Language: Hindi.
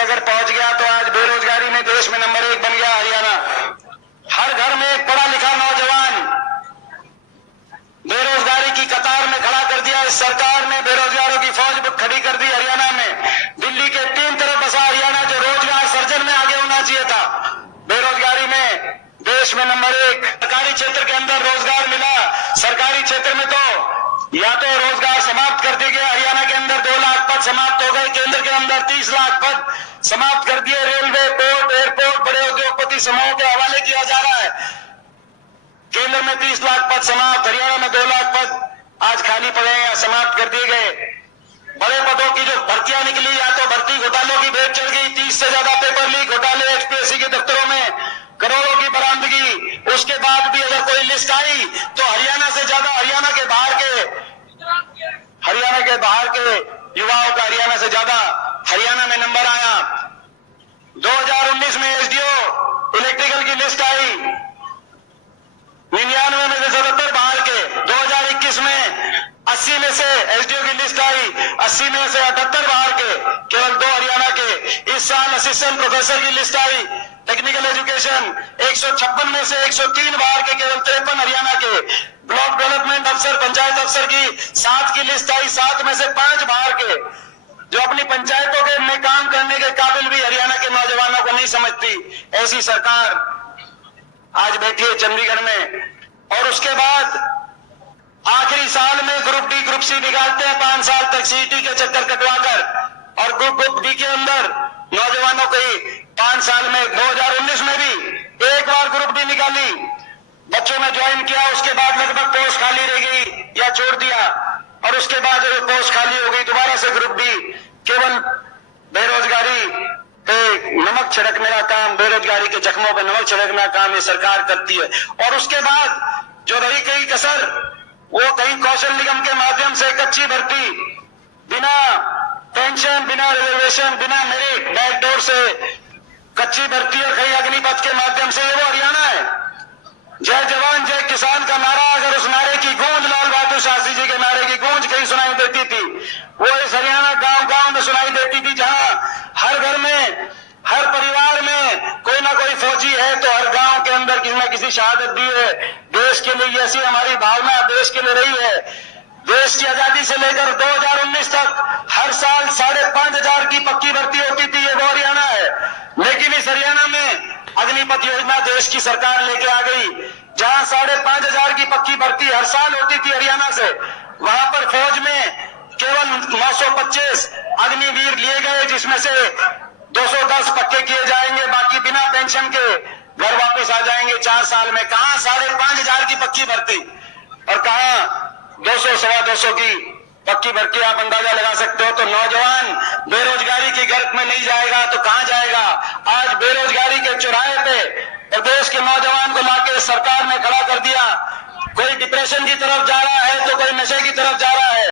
अगर पहुंच गया तो आज बेरोजगारी में देश में नंबर 1 बन गया हरियाणा। हर घर में एक पढ़ा लिखा नौजवान बेरोजगारी की कतार में खड़ा कर दिया। इस सरकार ने बेरोजगारों की फौज खड़ी कर दी हरियाणा में। दिल्ली के 3 तरफ बसा हरियाणा जो रोजगार सर्जन में आगे होना चाहिए था, बेरोजगारी में देश में नंबर 1। सरकारी क्षेत्र के अंदर रोजगार मिला, सरकारी क्षेत्र में तो या तो रोजगार समाप्त कर दिए गए। हरियाणा के अंदर 2 लाख पद समाप्त हो गए, केंद्र के अंदर 30 लाख पद समाप्त कर दिए। रेलवे, पोर्ट, एयरपोर्ट बड़े उद्योगपति समूहों के हवाले किया जा रहा है। केंद्र में 30 लाख पद समाप्त, हरियाणा में 2 लाख पद आज खाली पड़े हैं या समाप्त कर दिए गए। बड़े पदों की जो भर्तियां निकली, या तो भर्ती घोटालों की भेंट चढ़ गई, 30 से ज्यादा पेपर लीक घोटाले एचपीएससी के दफ्तरों में, करोड़ों की बरामदगी। उसके बाद भी अगर कोई लिस्ट आई तो हरियाणा से ज्यादा हरियाणा के बाहर के युवाओं का हरियाणा से ज्यादा हरियाणा में नंबर आया। 2019 में एसडीओ इलेक्ट्रिकल की लिस्ट आई, 99 में से 77 बाहर के। 2021 में 80 में से एसडीओ की लिस्ट आई, 80 में से 78 बाहर के, केवल 2 हरियाणा के। इस साल असिस्टेंट प्रोफेसर की लिस्ट आई टेक्निकल एजुकेशन, 156 में से 103 बाहर के, केवल 53 हरियाणा के। ब्लॉक डेवलपमेंट अफसर, पंचायत अफसर की 7 की लिस्ट आई, 7 में से 5 बाहर के। जो अपनी पंचायतों के में काम करने के काबिल भी हरियाणा के नौजवानों को नहीं समझती, ऐसी सरकार आज बैठी है चंडीगढ़ में। और उसके बाद आखिरी साल में ग्रुप डी ग्रुप सी निकालते हैं 5 साल तक सीईटी के चक्कर कटवाकर, और ग्रुप डी के अंदर नौजवानों को 5 साल में 2019 में भी एक बार ग्रुप डी निकाली, बच्चों ने ज्वाइन किया, उसके बाद लगभग पोस्ट खाली रह गई या छोड़ दिया, और उसके बाद जब पोस्ट खाली हो गई दोबारा से ग्रुप डी। केवल बेरोजगारी पे नमक छिड़कने का काम, बेरोजगारी के जख्मों पे नमक छिड़कने का काम ये सरकार करती है। और उसके बाद जो रही गई कसर, वो कहीं कौशल निगम के माध्यम से कच्ची भर्ती, बिना पेंशन, बिना रिजर्वेशन, बिना मेरिट, बैकडोर से कच्ची भर्ती, और कहीं अग्निपथ के माध्यम से। वो हरियाणा है। जय जवान जय किसान का नारा, अगर उस नारे की गूंज लाल बहादुर शास्त्री जी के नारे की गूंज कहीं सुनाई देती थी, वो इस हरियाणा गांव-गांव में सुनाई देती थी, जहां हर घर में, हर परिवार में कोई ना कोई फौजी है, तो हर गांव के अंदर किसी न किसी शहादत दी है। देश के लिए ऐसी हमारी भावना देश के लिए रही है। देश की आजादी से लेकर 2019 तक हर साल 5,500 की पक्की भर्ती होती थी, ये वो हरियाणा है। लेकिन इस हरियाणा में अग्निपथ योजना देश की सरकार लेके आ गई, जहां 5,500 की पक्की भर्ती हर साल होती थी हरियाणा से, वहां पर फौज में केवल 925 अग्निवीर लिए गए, जिसमें से 210 पक्के किए जाएंगे, बाकी बिना पेंशन के घर वापस आ जाएंगे 4 साल में। कहां 5,500 की पक्की भर्ती, और कहां 200 सवा 200 की पक्की भर्ती। आप अंदाजा लगा सकते हो। तो नौजवान बेरोजगारी की गर्त में नहीं जाएगा तो कहां जाएगा। आज बेरोजगारी के चौराहे पे प्रदेश के नौजवान को लाके सरकार ने खड़ा कर दिया। कोई डिप्रेशन की तरफ जा रहा है तो कोई नशे की तरफ जा रहा है।